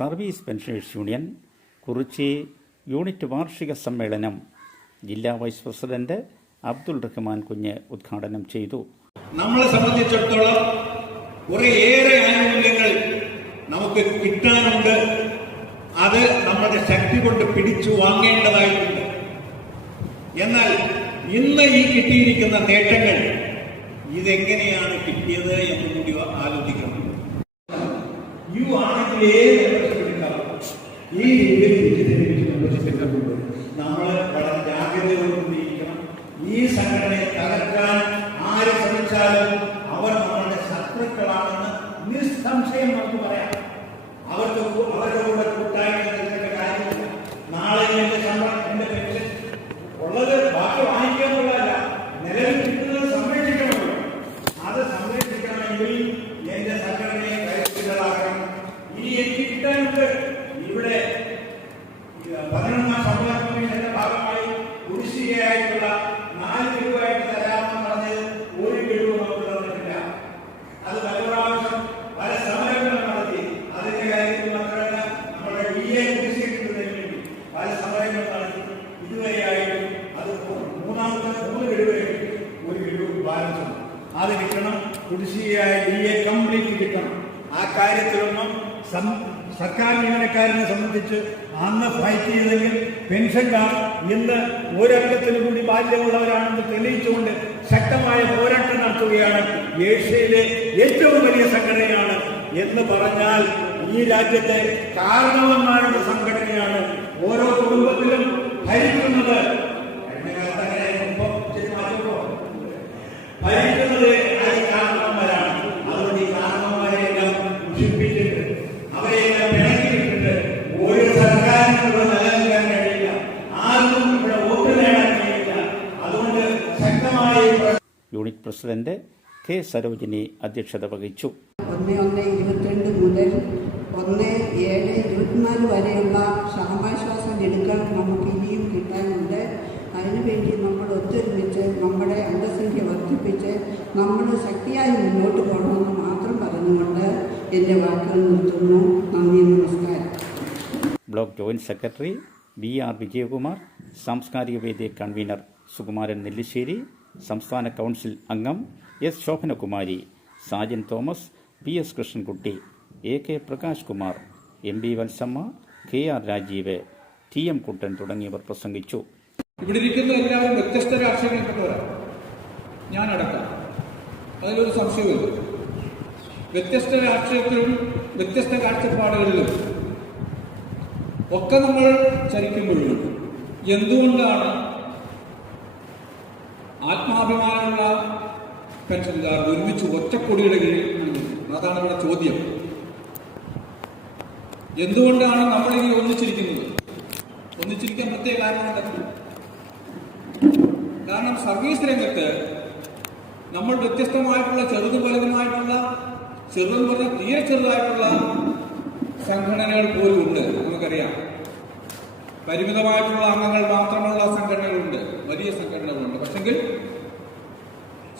Service pensioners union Kurichi unit വാർഷിക സമ്മേളനം ജില്ലാ വൈസ് പ്രസിഡന്റ് അബ്ദുൾ റഹ്മാൻ കുഞ്ഞ് ഉദ്ഘാടനം ചെയ്തു. നമ്മളെ സംബന്ധിച്ചിടത്തോളം കുറേയേറെ ആനുകൂല്യങ്ങൾ നമുക്ക് കിട്ടാനുണ്ട്. അത് നമ്മുടെ ശക്തി കൊണ്ട് പിടിച്ചു വാങ്ങേണ്ടതായിട്ടുണ്ട്. എന്നാൽ ഇന്ന് ഈ കിട്ടിയിരിക്കുന്ന നേട്ടങ്ങൾ ഇതെങ്ങനെയാണ് കിട്ടിയത് എന്ന് കൂടി ആലോചിക്കണം. ഈ രീതിയിൽ നമ്മൾ വളരെ ജാഗ്രതയോടുകൂടിയിരിക്കണം. ഈ സംഘടനയെ തകർക്കാൻ ആര് ശ്രമിച്ചാലും അവർ നമ്മളുടെ ശത്രുക്കളാണെന്ന് നിസ്സംശയം നമുക്ക് പറയാം. അവരുടെ കൂടെ കൂട്ടായ്മ കാര്യമില്ല. നാളെ എന്റെ ശമ്പളം, എന്റെ പെൻഷൻ ഉള്ളത് ബാക്കി വാങ്ങിക്കാനുള്ളതല്ല, നിലവിൽ കിട്ടുന്നത് സംരക്ഷിക്കണമല്ലോ. അത് സംരക്ഷിക്കണമെങ്കിൽ എന്റെ സംഘടനയെ കരുത്തുകളാക്കണം. ഇനി എനിക്ക് കിട്ടാനുണ്ട്. ഇവിടെ 11ാം ശമ്പള കമ്മീഷന്റെ ഭാഗമായി കുടിശ്ശികയായിട്ടുള്ള 4 രൂപയായിട്ട് തരാമെന്ന് പറഞ്ഞത് 1 രൂപ നമുക്ക് തന്നിട്ടില്ല. അത് പല പ്രാവശ്യം പല സമരങ്ങൾ നടത്തി. അതിന്റെ കാര്യത്തിൽ മാത്രമല്ല, നമ്മുടെ DA കുടിശ്ശിക കിട്ടുന്നതിന് വേണ്ടി പല സമരങ്ങൾ നടത്തി. ഇതുവരെയായിട്ടും അത് 3 രൂപയായിട്ട് 1 രൂപ ബാലൻസ് ഉണ്ട്. അത് കിട്ടണം. കുടിശ്ശികയായ DA കംപ്ലീറ്റ് കിട്ടണം. ആ കാര്യത്തിലൊന്നും സർക്കാർ ജീവനക്കാരനെ സംബന്ധിച്ച് അന്ന് ഫൈറ്റ് ചെയ്തെങ്കിൽ പെൻഷൻകാർ ഇന്ന് ഒരംഗത്തിനും കൂടി ബാധ്യതയുള്ളവരാണെന്ന് തെളിയിച്ചുകൊണ്ട് ശക്തമായ പോരാട്ടം നടത്തുകയാണ്. ഏഷ്യയിലെ ഏറ്റവും വലിയ സംഘടനയാണ് എന്ന് പറഞ്ഞാൽ ഈ രാജ്യത്തെ കാരണവന്മാരുടെ സംഘടനയാണ്. ഓരോ കുടുംബത്തിലും ഭരിക്കുന്നത് കാരണവന്മാരാണ്. അതുകൊണ്ട് ഈ കാരണവന്മാരെയെല്ലാം മുഷിപ്പിച്ചിട്ട് അവരെയെല്ലാം പിണക്കിയിട്ടുണ്ട് ഒരു സർക്കാരിനുള്ള നിലനിൽക്കാൻ കഴിയില്ല. ആർക്കും ഇവിടെ വോട്ട് നേടാൻ കഴിയില്ല. അതുകൊണ്ട് ശക്തമായ യൂണിറ്റ് പ്രസിഡന്റ് കെ സരോജിനി അധ്യക്ഷത വഹിച്ചു. 1/1/22 മുതൽ 1/7/24 വരെയുള്ള ക്ഷാമാശ്വാസം എടുക്കാൻ നമുക്ക് ഇനിയും കിട്ടാനുണ്ട്. അതിനുവേണ്ടി നമ്മൾ ഒത്തൊരുമിച്ച് നമ്മുടെ അംഗസംഖ്യ വർദ്ധിപ്പിച്ച് നമ്മൾ ശക്തിയായി മുന്നോട്ട് പോകണമെന്ന് മാത്രം പറഞ്ഞുകൊണ്ട് എൻ്റെ വാക്കുകൾ നിർത്തുന്നു. നന്ദി, നമസ്കാരം. Block joint secretary BR Vijayakumar, സാംസ്കാരിക വേദി കൺവീനർ സുകുമാരൻ നെല്ലിശ്ശേരി, സംസ്ഥാന കൗൺസിൽ അംഗം S Shobhanakumari, Sajan Thomas, PS Krishnankutty, AK Prakash Kumar, MB Valsamma, KR Rajeev, TM Kuttan തുടങ്ങിയവർ പ്രസംഗിച്ചു. ഇവിടെ ഇരിക്കുന്ന എല്ലാവരും വ്യത്യസ്ത രാഷ്ട്രീയപ്പെട്ടവരാണ്, ഞാനടക്കം. അതിലൊരു സംശയമില്ല. വ്യത്യസ്ത രാഷ്ട്രീയത്തിലും വ്യത്യസ്ത കാഴ്ചപ്പാടുകളിലും ഒക്കെ നമ്മൾ ചരിക്കുമ്പോഴും എന്തുകൊണ്ടാണ് ആത്മാഭിമാനമുള്ള പെൻഷൻകാർ ഒരുമിച്ച് ഒറ്റക്കൊടിയുടെ കീഴിൽ അണിഞ്ഞിരിക്കുന്നത്? അതാണ് ഇവിടെ ചോദ്യം. എന്തുകൊണ്ടാണ് നമ്മളിങ്ങനെ ഒന്നിച്ചിരിക്കുന്നത്? ഒന്നിച്ചിരിക്കാൻ പ്രത്യേക കാരണമുണ്ട്. കാരണം സർവീസ് രംഗത്ത് നമ്മൾ വ്യത്യസ്തമായിട്ടുള്ള ചെറുതും വലുതുമായിട്ടുള്ള, ചെറുതെന്ന് പറഞ്ഞാൽ തീരെ ചെറുതായിട്ടുള്ള സംഘടനകൾ പോലും ഉണ്ട്. നമുക്കറിയാം, പരിമിതമായിട്ടുള്ള അംഗങ്ങൾ മാത്രമുള്ള സംഘടനകളുണ്ട്, വലിയ സംഘടനകളുണ്ട്. പക്ഷെങ്കിൽ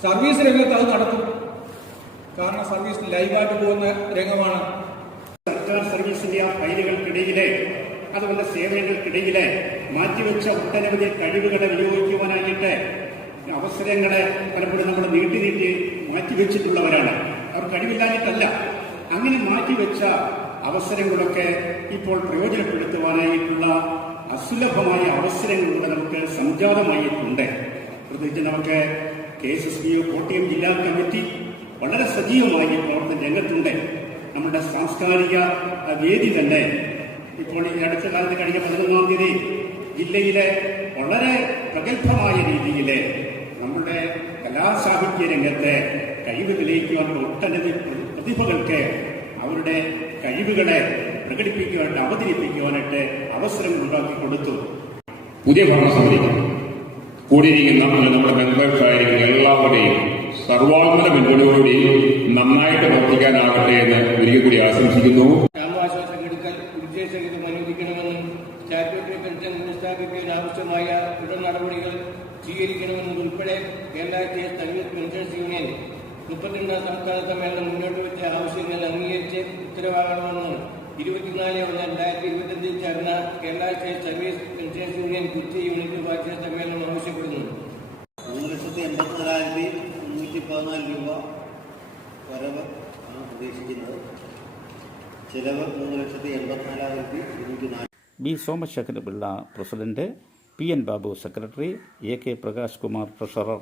സർവീസ് രംഗത്ത് അത് നടക്കും. കാരണം സർവീസ് ലൈവായിട്ട് പോകുന്ന രംഗമാണ്. സർക്കാർ സർവീസിന്റെ ആ ഫയലുകൾക്കിടയിലെ, അതുപോലെ സേവനങ്ങൾക്കിടയിലെ മാറ്റിവെച്ച ഒട്ടനവധി കഴിവുകളെ വിനിയോഗിക്കുവാനായിട്ട് അവസരങ്ങളെ പലപ്പോഴും നമ്മൾ നീട്ടി മാറ്റിവെച്ചിട്ടുള്ളവരാണ്. അവർ കഴിവില്ലാഞ്ഞിട്ടല്ല. അങ്ങനെ മാറ്റിവെച്ച അവസരങ്ങളൊക്കെ ഇപ്പോൾ പ്രയോജനപ്പെടുത്തുവാനായിട്ടുള്ള അസുലഭമായ അവസരങ്ങളിലൂടെ നമുക്ക് സംജാതമായിട്ടുണ്ട്. പ്രത്യേകിച്ച് നമുക്ക് KSSBU കോട്ടയം ജില്ലാ കമ്മിറ്റി വളരെ സജീവമായി പ്രവർത്തന രംഗത്തുണ്ട്. നമ്മുടെ സാംസ്കാരിക വേദി തന്നെ ഇപ്പോൾ ഈ അടുത്ത കാലത്ത് കഴിഞ്ഞ 11ാം തീയതി ജില്ലയിലെ വളരെ പ്രഗത്ഭമായ രീതിയിൽ നമ്മുടെ കലാസാഹിത്യ രംഗത്തെ കഴിവ് തെളിയിക്കുവാനുള്ള ഒട്ടനവധി പ്രതിഭകൾക്ക് അവരുടെ കഴിവുകളെ പ്രകടിപ്പിക്കുവാനായിട്ട്, അവതരിപ്പിക്കുവാനായിട്ട് അവസരങ്ങൾ ഉണ്ടാക്കി കൊടുത്തു. പുതിയ ഭരണസമിതിക്ക് കൂടിയിരിക്കുന്ന നമ്മുടെ മെമ്പേഴ്സായിരിക്കുന്ന എല്ലാവരുടെയും സർവാത്മന പിന്തുണയോടുകൂടി നന്നായിട്ട് പ്രവർത്തിക്കാനാകട്ടെ എന്ന് ഒരിക്കൽ കൂടി ആശംസിക്കുന്നു. ക്ഷാമാശ്വാസം എടുക്കൽ ഉദ്ദേശഹിതം അനുവദിക്കണമെന്നും സ്റ്റാറ്റ്യൂട്ടറി പെൻഷൻ പുനഃസ്ഥാപിക്കുന്നതിന് ആവശ്യമായ തുടർ നടപടികൾ സ്വീകരിക്കണമെന്നതുൾപ്പെടെ Kerala state service pensions union 32ാം സംസ്ഥാന സമ്മേളനം മുന്നോട്ട് വെച്ച ആവശ്യങ്ങൾ അംഗീകരിച്ച് ഉത്തരവാകണമെന്ന് 24/1/2025 ചേർന്ന Kerala state service pensions union Kochi unit വാർഷിക സമ്മേളനം ആവശ്യപ്പെടുന്നു. 3,84,314 രൂപ വരവ് ആണ് പ്രതീക്ഷിക്കുന്നത്. ചെലവ് 3,84,204. B Somashekara Pillai president, P N Babu secretary, A K Prakash Kumar treasurer.